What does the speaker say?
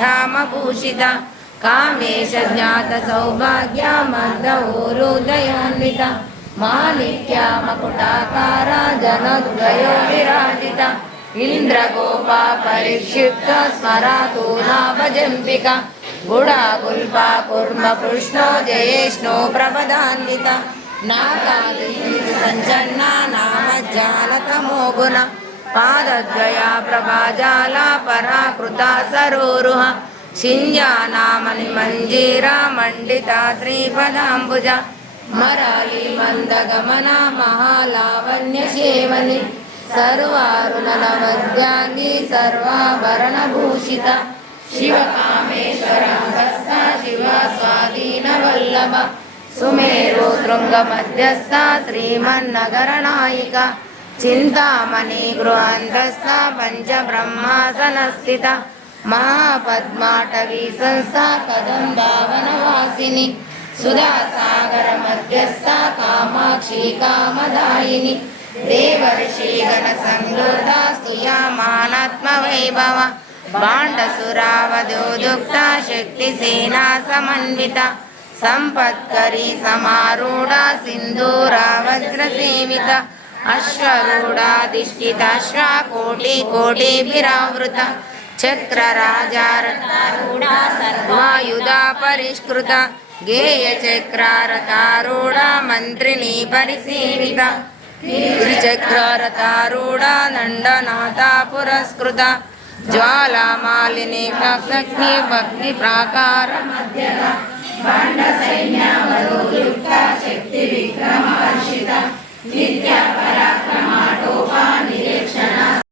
धामभूषिता कामेश ज्ञात सौभाग्या मर्दऊरुदयोन्विता माणिक्या मकुटाकारा जनद्वयो विराजिता इंद्रगोपा परिक्षिप्त स्मरातु नाभजम्बिका गुडागुल्पा कूर्मपुष्णो जयेष्णो प्रपदान्विता नागादिसञ्चन्ना नामज्जालतमो गुण पादद्वया प्रभाजाला पराकृता सरोरुह शिञ्जानामणिमञ्जीरा मण्डिता श्रीपदाम्बुजा मराली मन्दगमना महालावण्यसेवनी सर्वारुणनवद्याङ्गी सर्वाभरणभूषिता शिवकामेश्वरहस्ता शिवा स्वाधीनवल्लभा सुमेरु शृङ्गमध्यस्था श्रीमन्नगरनायिका चिन्तामणि गृहान्तस्था पञ्चब्रह्मासनस्थिता महापद्माटवी संस्था कदम्बावनवासिनी सुधासागरमध्यस्था कामाक्षी कामदायिनी देवर्षिगणसंवृता स्तूयमानात्मवैभव भाण्डसुरावधूदुक्ता शक्तिसेना समन्विता संपत्करी समारूढा सिन्दूरावज्रसेविता अश्वरूढाधिष्ठिताश्वा कोटिकोटिभिरावृता चक्रराजारूढा सर्वायुधा परिष्कृता गेयचक्रारतारूढा मन्त्रिणी परिसेविता त्रिचक्रारतारूढा दण्डनाथा पुरस्कृता ज्वालामालिनी तप्तग्नि भक्तिप्राकार मध्यगा भाण्डसैन्यावधूयुक्ता शक्तिविक्रमहर्षिता नित्यपराक्रमाटोपा